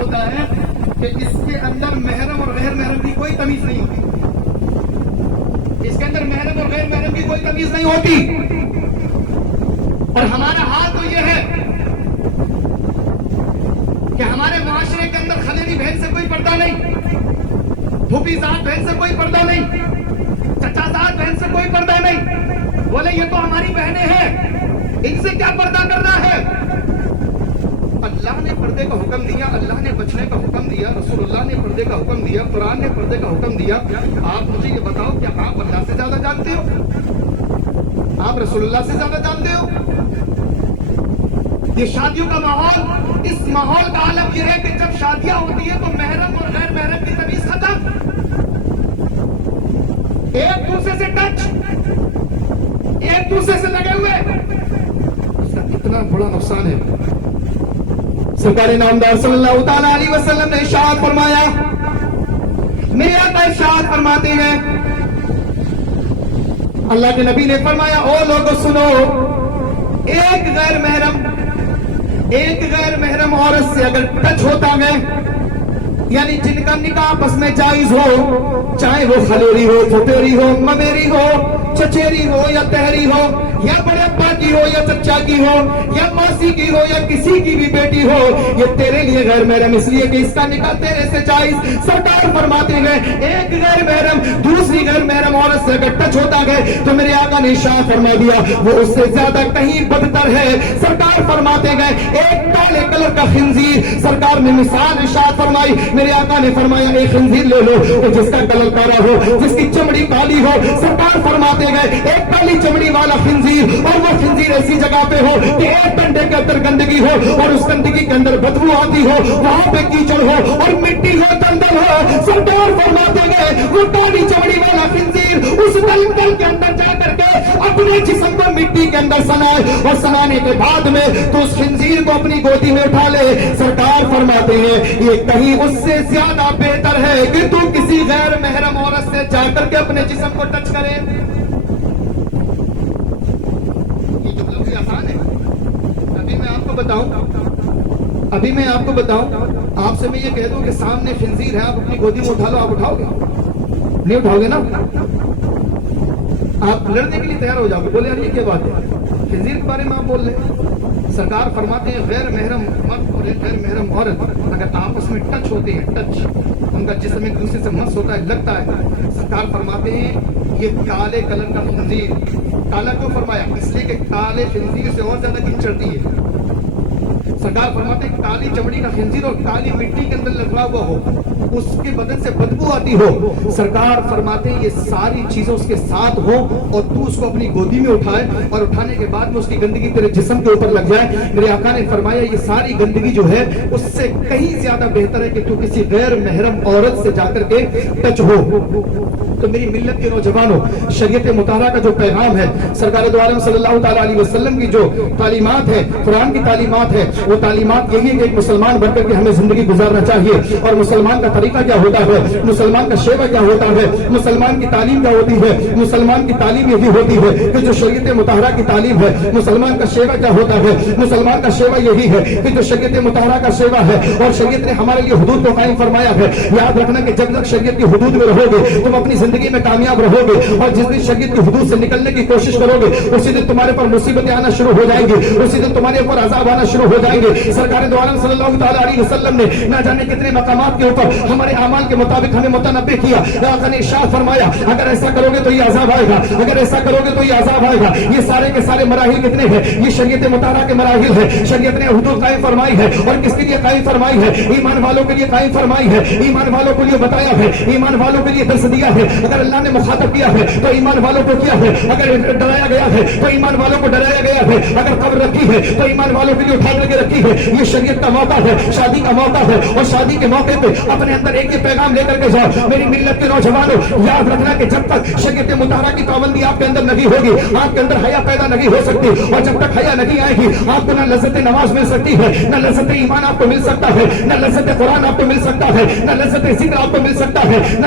ہوتا ہے کہ اس کے اندر محرم اور غیر محرم کی کوئی تمیز نہیں ہوتی. اس کے اندر محرم اور غیر محرم کی کوئی تمیز نہیں ہوتی. اور ہمارا حال تو یہ ہے کہ ہمارے معاشرے کے اندر خلیلی بہن سے کوئی پردہ نہیں, پھوپھی زاد بہن سے کوئی پردہ نہیں, چچا زاد بہن سے کوئی پردہ نہیں. بولے یہ تو ہماری بہنیں ہیں, ان سے کیا پردہ کرنا ہے؟ اللہ نے پردے کا حکم دیا, اللہ نے بچنے کا حکم دیا, رسول اللہ نے پردے کا حکم دیا, قرآن نے پردے کا حکم دیا. آپ مجھے یہ بتاؤ کہ آپ اللہ سے زیادہ جانتے ہو؟ آپ رسول اللہ سے زیادہ جانتے ہو؟ یہ شادیوں کا ماحول, اس ماحول کا عالم یہ ہے کہ جب شادیاں ہوتی ہیں تو محرم اور غیر محرم کی تمیز ختم. ایک دوسرے سے ٹچ, ایک دوسرے سے لگے ہوئے, اس کا کتنا بڑا نقصان ہے. سرکار نامدار صلی اللہ تعالی علیہ وسلم نے ارشاد فرمایا, میرے آقا ارشاد فرماتے ہیں, اللہ کے نبی نے فرمایا, او لوگوں سنو, ایک غیر محرم عورت سے اگر ٹچ ہوتا ہے, یعنی جن کا نکاح آپس میں جائز ہو, چاہے وہ خلیری ہو, پھپھیری ہو, ممیری ہو, چچیری ہو یا تہری ہو, یا بڑے ابا کی ہو یا چچا کی ہو, یا ماسی کی ہو یا کسی کی بھی بیٹی ہو, یہ تیرے لیے غیر محرم اس لیے کہ اس کا نکاح تیرے سے جائز. سرکار فرماتے ہیں ایک غیر محرم دوسری غیر محرم عورت سے اگر ٹچ ہوتا ہے تو میرے آقا نے ارشاد فرما دیا وہ اس سے زیادہ کہیں بدتر ہے. سرکار فرماتے ہیں ایک کالے کلر کا خنزیر, سرکار نے مثال ارشاد فرمائی, میرے آقا نے فرمایا ایک خنزیر لے لو جس کا کلر کالا ہو, جس کی چمڑی کالی ہو. سرکار فرماتے ہیں ایک کالی چمڑی والا خنزیر, اور وہ خنزیر ایسی جگہ پہ ہو کہ ایک ڈنڈے کے اندر گندگی ہو اور اس گندگی کے اندر بدبو آتی ہو, وہاں پہ کیچڑ ہو اور مٹی ہو, دلدل ہو. سرکار فرماتے ہیں وہ کالی چمڑی والا خنزیر اس دلدل کے اندر جا کر کے اپنے جسم کو مٹی کے اندر سنائے, اور سنانے کے بعد میں تو اس خنزیر کو اپنی گودی میں اٹھا لے. سرکار فرماتے ہیں یہ کہیں اس سے زیادہ بہتر ہے کہ تو کسی غیر محرم عورت سے جا کر کے اپنے جسم کو ٹچ کرے. یہ جو لفظ آسان ہے. ابھی میں آپ کو بتاؤں, آپ سے میں یہ کہہ دوں کہ سامنے خنزیر ہے, آپ اپنی گودی میں اٹھا لو, آپ اٹھاؤ گے؟ نہیں اٹھاؤ گے نا. آپ لڑنے کے لیے تیار ہو جاؤ گے, بولے یار یہ کیا بات ہے, خنزیر کے بارے میں آپ بول رہے ہیں. سرکار فرماتے ہیں غیر محرم مرد اور غیر محرم عورت اگر آپس میں ٹچ ہوتے ہیں, ٹچ ان کا جسم ایک دوسرے سے مس ہوتا ہے, لگتا ہے, سرکار فرماتے ہیں یہ کالے کلر کا خنزیر, کالا کیوں فرمایا؟ اس لیے کہ کالے خنزیر سے اور زیادہ کیچڑ چڑھتی ہے. سرکار فرماتے ہیں کالی چمڑی کا خنزیر اور کالی مٹی کے اندر لگا ہوا ہو, اس کے بدن سے بدبو آتی ہو. سرکار فرماتے ہیں یہ ساری چیزیں اس کے ساتھ ہو اور تو اس کو اپنی گودی میں اٹھائے, اور اٹھانے کے بعد میں اس کی گندگی تیرے جسم کے اوپر لگ جائے. میرے آقا نے فرمایا یہ ساری گندگی جو ہے اس سے کہیں زیادہ بہتر ہے کہ تو کسی غیر محرم عورت سے جا کر کے ٹچ ہو. تو میری ملت کے نوجوانوں, شریعت مطہرہ کا جو پیغام ہے, سرکار دو عالم صلی اللہ تعالی علیہ وسلم کی جو تعلیمات ہے, قرآن کی تعلیمات ہے, وہ تعلیمات یہی ہے کہ ایک مسلمان بن کر کے ہمیں زندگی گزارنا چاہیے. اور مسلمان کا طریقہ کیا ہوتا ہے, مسلمان کا شیوہ کیا ہوتا ہے, مسلمان کی تعلیم کیا ہوتی ہے. مسلمان کی تعلیم یہی ہوتی ہے کہ جو شریعت مطہرہ کی تعلیم ہے. مسلمان کا شیوہ کیا ہوتا ہے, مسلمان کا شیوہ یہی ہے کہ جو شریعت مطہرہ کا شیوہ ہے, اور شریعت نے ہمارے لیے حدود کو قائم فرمایا ہے. یاد رکھنا کہ جب تک شریعت کی حدود میں رہو گے تم اپنی زندگی میں کامیاب رہو گے, اور جس دن شریعت کی حدود سے نکلنے کی کوشش کرو گے اسی دن تمہارے پر مصیبتیں آنا شروع ہو جائیں گی, اسی دن تمہارے اوپر عذاب آنا شروع ہو جائیں گے. سرکار دو عالم صلی اللہ تعالی علیہ وسلم نے نہ جانے کتنے مقامات کے اوپر ہمارے اعمال کے مطابق ہمیں متنبہ کیا. آقا نے ارشاد فرمایا اگر ایسا کرو گے تو یہ عذاب آئے گا, اگر ایسا کرو گے تو یہ عذاب آئے گا. یہ سارے کے سارے مراحل کتنے ہیں, یہ شریعت مطہرہ کے مراحل ہے. شریعت نے حدود قائم فرمائی ہے, اور کس کے لیے قائم فرمائی ہے, ایمان والوں کے لیے قائم فرمائی ہے, ایمان والوں کے لیے بتایا ہے, ایمان والوں کے لیے درس دیا ہے. اگر اللہ نے مخاطب کیا ہے تو ایمان والوں کو کیا ہے, اگر ڈرایا گیا ہے تو ایمان والوں کو ڈرایا گیا ہے, اگر قبر رکھی ہے تو ایمان والوں کے لیے اٹھا کر کے رکھی ہے. یہ شریعت کا موقع ہے, شادی کا موقع ہے, اور شادی کے موقع پہ اپنے اندر ایک ہی پیغام لے کر کے جاؤ. میری ملت کے نوجوانوں, یاد رکھنا کہ جب تک شریعت مطہرہ کی پابندی آپ کے اندر نہیں ہوگی, آپ کے اندر حیا پیدا نہیں ہو سکتی, اور جب تک حیا نہیں آئے گی آپ کو نہ لذت نماز مل سکتی ہے, نہ لذت ایمان آپ کو مل سکتا ہے, نہ لذت قرآن آپ کو مل سکتا ہے, نہ لذت ذکر آپ کو مل سکتا ہے, نہ